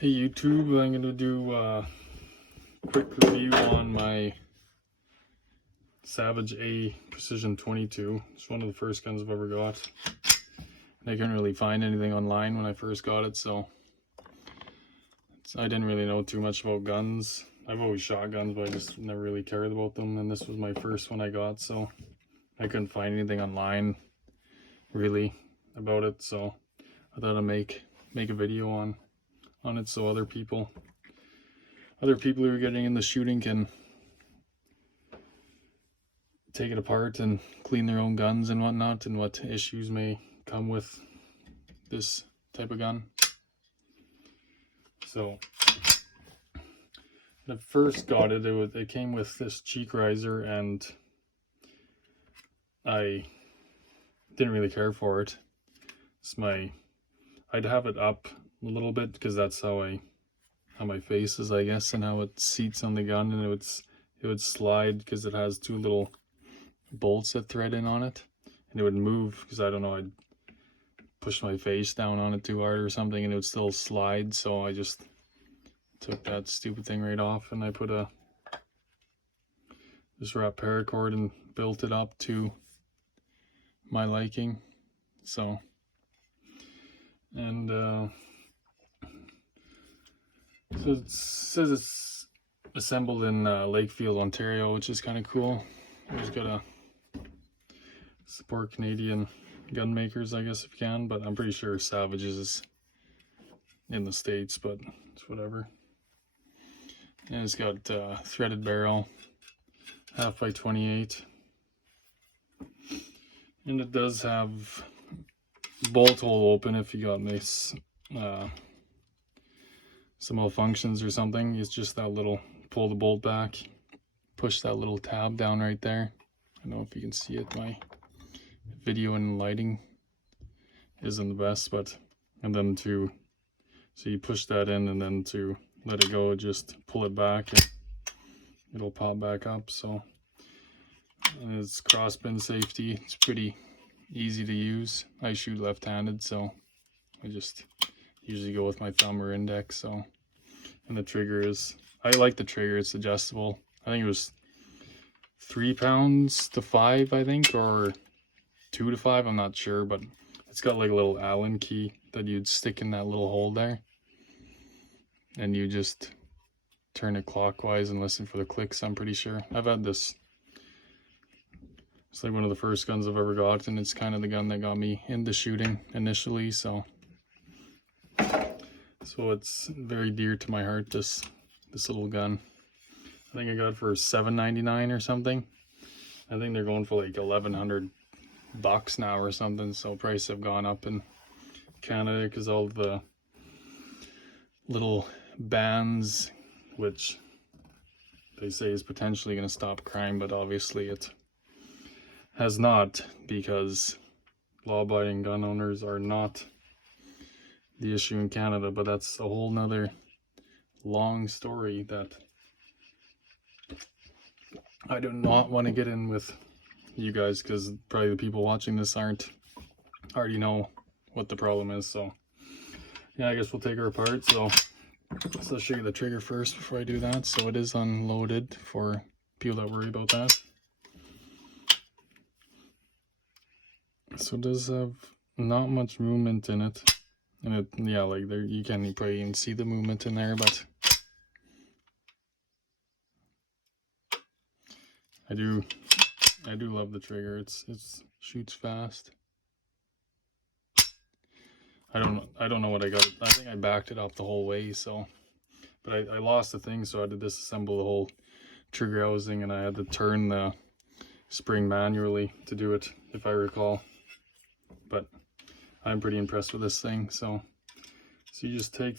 Hey YouTube, I'm going to do a quick review on my Savage A Precision 22. It's one of the first guns I've ever got. And I couldn't really find anything online when I first got it, so I didn't really know too much about guns. I've always shot guns, but I just never really cared about them, and this was my first one I got, so I couldn't find anything online really about it, so I thought I'd make a video on it so other people who are getting into shooting can take it apart and clean their own guns and whatnot, and what issues may come with this type of gun. So when I first got it, it came with this cheek riser, and I didn't really care for it. I'd have it up a little bit because that's how my face is, I guess, and how it seats on the gun, and it would slide because it has two little bolts that thread in on it, and it would move because I don't know, I'd push my face down on it too hard or something and it would still slide. So I just took that stupid thing right off, and I put this wrap paracord and built it up to my liking. So, and so it says it's assembled in Lakefield, Ontario, which is kind of cool. It's got to support Canadian gun makers, I guess, if you can, but I'm pretty sure Savage is in the States, but it's whatever. And it's got threaded barrel, 1/2 x 28, and it does have bolt hole open if you got this some malfunctions or something. It's just that little, pull the bolt back, push that little tab down right there. I don't know if you can see it, my video and lighting isn't the best, but and then so you push that in, and then to let it go, just pull it back and it'll pop back up. So, and it's crossbin safety. It's pretty easy to use. I shoot left-handed, so I just usually go with my thumb or index. So, and the trigger is, I like the trigger, it's adjustable. I think it was 3 pounds to 5, I think, or 2 to 5, I'm not sure, but it's got like a little Allen key that you'd stick in that little hole there, and you just turn it clockwise and listen for the clicks. I'm pretty sure I've had this. It's like one of the first guns I've ever got, and it's kind of the gun that got me into shooting initially, so it's very dear to my heart, this little gun. I think I got it for $7.99 or something. I think they're going for like $1,100 now or something, so prices have gone up in Canada because all the little bans, which they say is potentially going to stop crime, but obviously it has not, because law-abiding gun owners are not the issue in Canada. But that's a whole nother long story that I do not want to get in with you guys, because probably the people watching this already know what the problem is. So yeah, I guess we'll take her apart. So let's show you the trigger first before I do that. So it is unloaded for people that worry about that. So it does have not much movement in it, and it, yeah, like there, you can't probably even see the movement in there, but I do love the trigger. It shoots fast. I don't know what I got. I think I backed it up the whole way, so, but I lost the thing, so I had to disassemble the whole trigger housing, and I had to turn the spring manually to do it, if I recall. But I'm pretty impressed with this thing. So you just take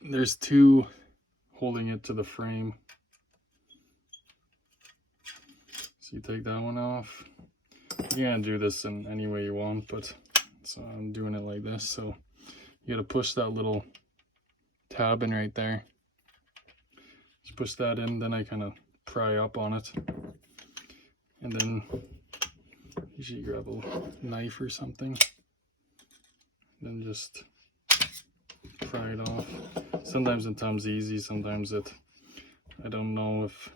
there's two holding it to the frame. So you take that one off. You can do this in any way you want, but so I'm doing it like this. So you gotta push that little tab in right there. Just push that in, then I kind of pry up on it, and then usually grab a knife or something, then just pry it off. Sometimes it comes easy, sometimes I don't know if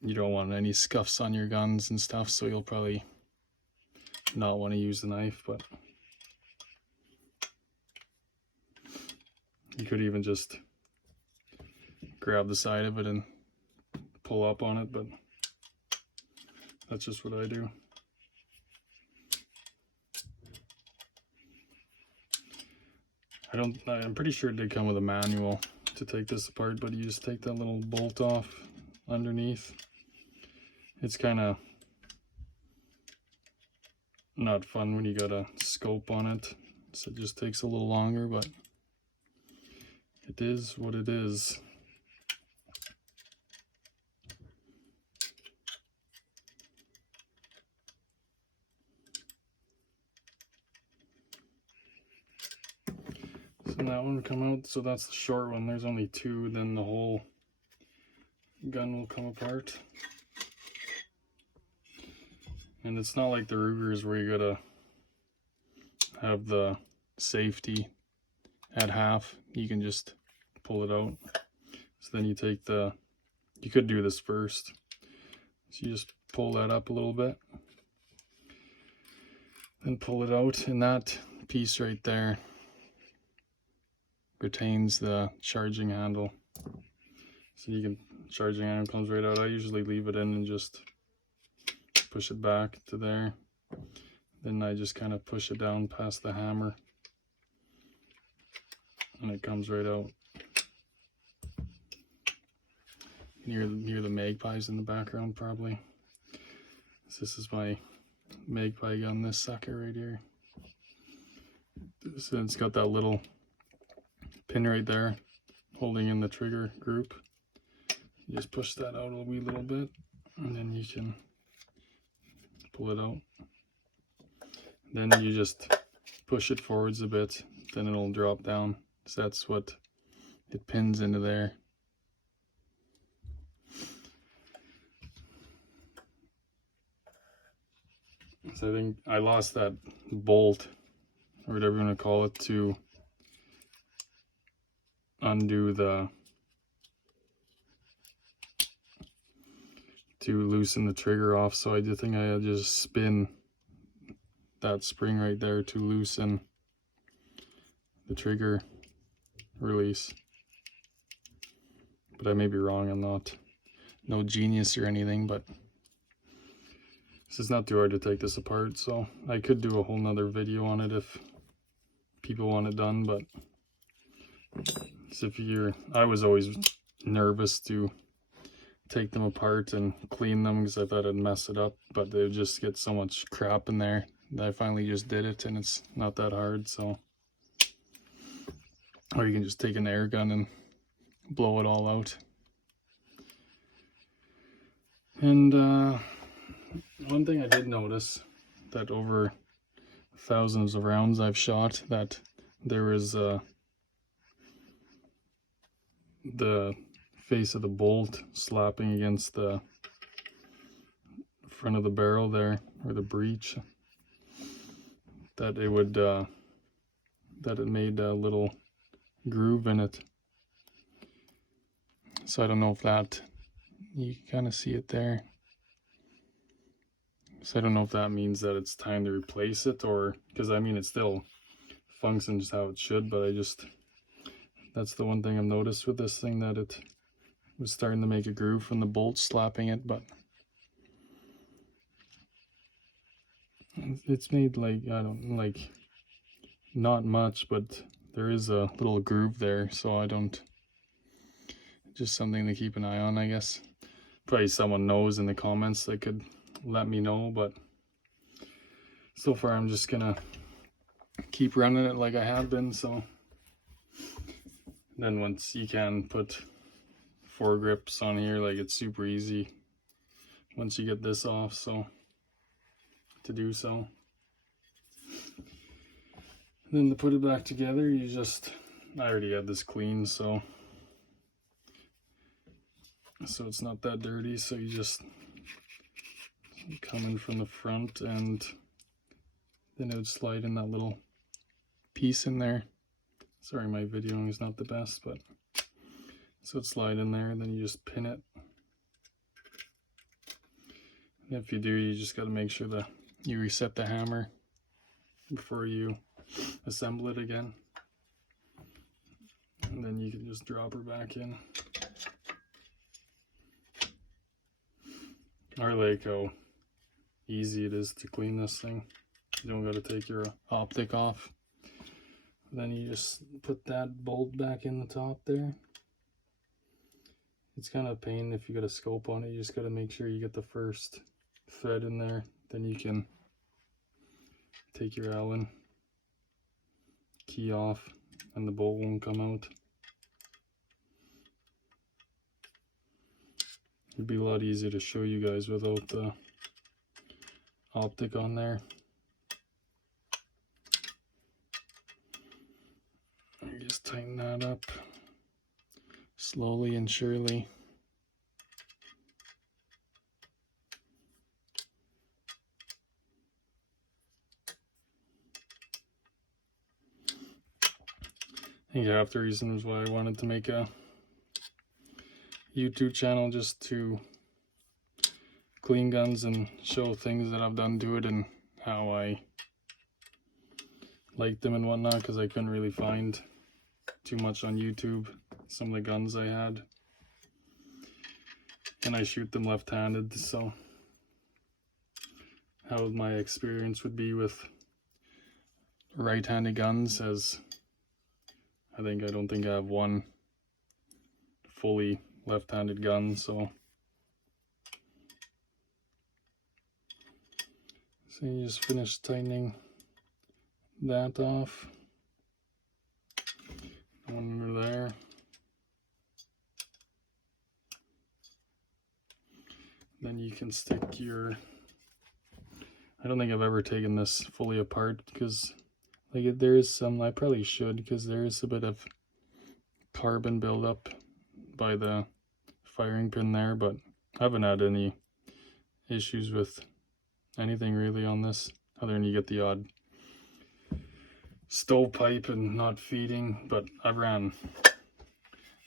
you don't want any scuffs on your guns and stuff, so you'll probably not want to use the knife, but you could even just grab the side of it and pull up on it, but that's just what I do. I'm pretty sure it did come with a manual to take this apart, but you just take that little bolt off underneath. It's kind of not fun when you got a scope on it, so it just takes a little longer, but it is what it is. So that one will come out, so that's the short one. There's only two, then the whole gun will come apart. And it's not like the Rugers where you gotta have the safety at half. You can just pull it out. So then you take you could do this first. So you just pull that up a little bit, then pull it out, and that piece right there retains the charging handle. So you can, charging handle comes right out. I usually leave it in and just push it back to there. Then I just kind of push it down past the hammer and it comes right out. You hear the magpies in the background probably. So this is my magpie gun, this sucker right here. So it's got that little pin right there holding in the trigger group. You just push that out a wee little bit and then you can pull it out. Then you just push it forwards a bit, then it'll drop down. So that's what it pins into there. So I think I lost that bolt, or whatever you want to call it, to undo to loosen the trigger off. So I do think I just spin that spring right there to loosen the trigger release. But I may be wrong. I'm no genius or anything, but this is not too hard to take this apart, so I could do a whole nother video on it if people want it done. But so I was always nervous to take them apart and clean them because I thought I'd mess it up, but they would just get so much crap in there that I finally just did it, and it's not that hard. So, or you can just take an air gun and blow it all out. And one thing I did notice, that over thousands of rounds I've shot, that there was the face of the bolt slapping against the front of the barrel there, or the breech, that it would that it made a little groove in it. So I don't know if that, you can kind of see it there. So I don't know if that means that it's time to replace it, or, because I mean it still functions how it should, but that's the one thing I've noticed with this thing, that it was starting to make a groove from the bolt slapping it. But it's made like, not much, but there is a little groove there, so just something to keep an eye on, I guess. Probably someone knows in the comments that could let me know, but so far I'm just gonna keep running it like I have been. So then once you can put foregrips on here, like, it's super easy once you get this off, so to do so. And then to put it back together, I already had this clean, so it's not that dirty. So you just come in from the front and then it would slide in that little piece in there. Sorry, my videoing is not the best, but so it'd slide in there, and then you just pin it. And if you do, you just got to make sure that you reset the hammer before you assemble it again. And then you can just drop her back in. I like how easy it is to clean this thing. You don't got to take your optic off. Then you just put that bolt back in the top there. It's kind of a pain if you got a scope on it. You just got to make sure you get the first thread in there. Then you can take your Allen key off and the bolt won't come out. It'd be a lot easier to show you guys without the optic on there. And just tighten that up slowly and surely. I think half the reason was why I wanted to make a YouTube channel, just to clean guns and show things that I've done to it and how I like them and whatnot, because I couldn't really find too much on YouTube, some of the guns I had, and I shoot them left-handed, so how my experience would be with right-handed guns, as I don't think I have one fully left-handed gun, so you just finish tightening that off. One under there. Then you can stick your, I don't think I've ever taken this fully apart, because like there is some, I probably should, because there is a bit of carbon buildup by the firing pin there, but I haven't had any issues with anything really on this, other than you get the odd stovepipe and not feeding. But I've ran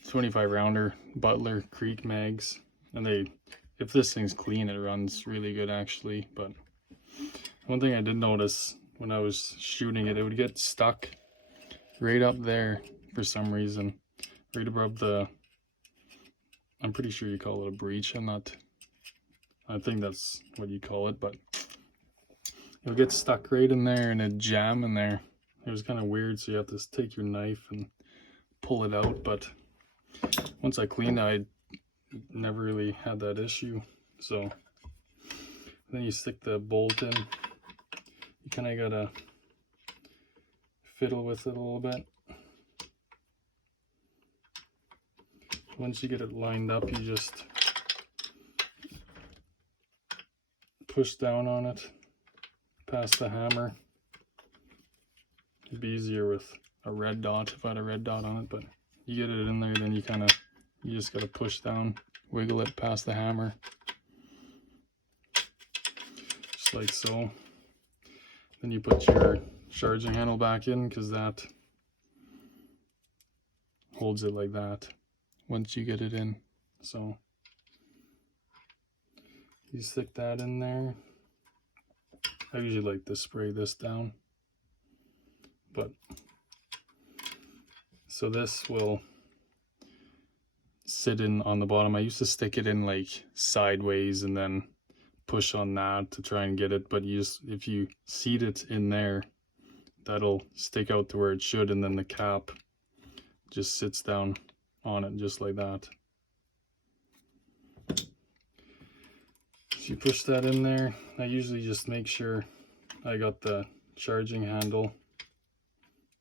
25 rounder Butler Creek mags, and if this thing's clean, it runs really good actually. But one thing I did notice when I was shooting it, it would get stuck right up there for some reason, right above the, I'm pretty sure you call it a breech. I think that's what you call it, but it would get stuck right in there and it'd jam in there. It was kind of weird, so you have to take your knife and pull it out. But once I cleaned it, I never really had that issue. So then you stick the bolt in. You kind of gotta fiddle with it a little bit. Once you get it lined up, you just push down on it past the hammer. It'd be easier with a red dot if I had a red dot on it, but you get it in there, then you just gotta push down, wiggle it past the hammer, just like so. Then you put your charging handle back in, because that holds it like that once you get it in. So you stick that in there. I usually like to spray this down, but so this will sit in on the bottom. I used to stick it in like sideways and then push on that to try and get it, but if you seat it in there, that'll stick out to where it should, and then the cap just sits down on it just like that. So you push that in there. I usually just make sure I got the charging handle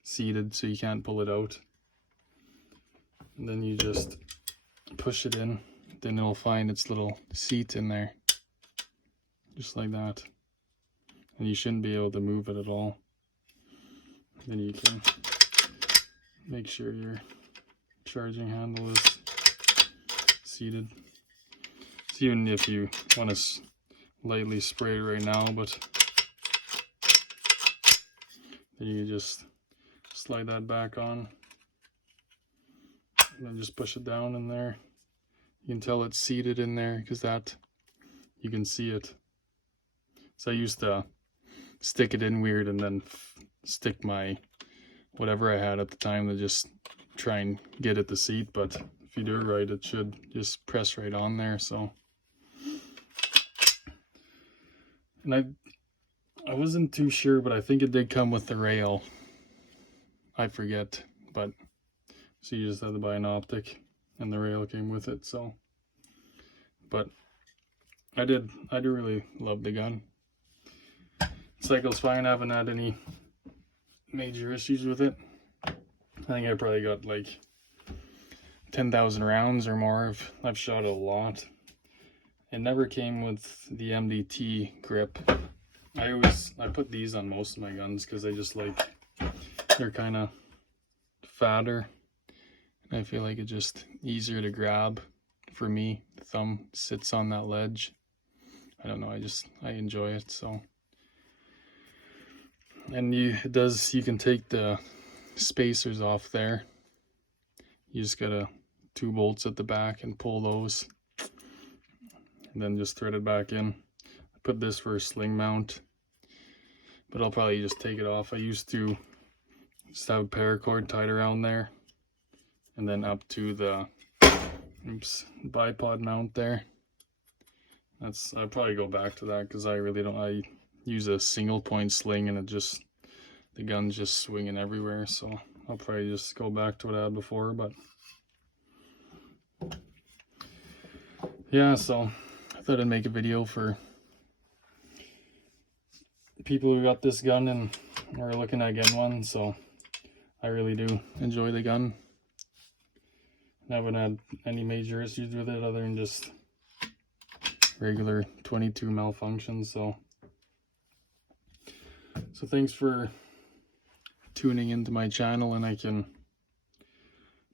seated so you can't pull it out, and then you just push it in. Then it'll find its little seat in there just like that, and you shouldn't be able to move it at all. Then you can make sure your charging handle is seated. So even if you want to lightly spray it right now, but Then you just slide that back on, and then just push it down in there. You can tell it's seated in there because that, you can see it. So I used to stick it in weird and then stick my whatever I had at the time to just try and get it to seat, but if you do it right, it should just press right on there. So, and I wasn't too sure, but I think it did come with the rail. I forget, but so you just had to buy an optic and the rail came with it. So, but I do really love the gun. Cycle's fine. I haven't had any major issues with it. I think I probably got like 10,000 rounds or more. I've shot a lot. It never came with the MDT grip. I put these on most of my guns because I just like, they're kind of fatter and I feel like it's just easier to grab for me. The thumb sits on that ledge. I don't know, I enjoy it. So, and you can take the spacers off there. You just gotta 2 bolts at the back and pull those and then just thread it back in. I put this for a sling mount, but I'll probably just take it off. I used to just have a paracord tied around there and then up to the bipod mount there. I'll probably go back to that because I use a single point sling and the gun's just swinging everywhere. So I'll probably just go back to what I had before, but yeah, so I thought I'd make a video for people who got this gun and are looking at getting one. So I really do enjoy the gun. I haven't had any major issues with it other than just regular 22 malfunctions. So thanks for tuning into my channel, and I can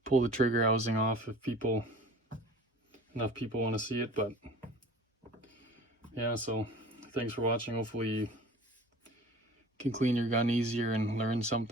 pull the trigger housing off if enough people want to see it. But yeah, so thanks for watching. Hopefully you can clean your gun easier and learn something.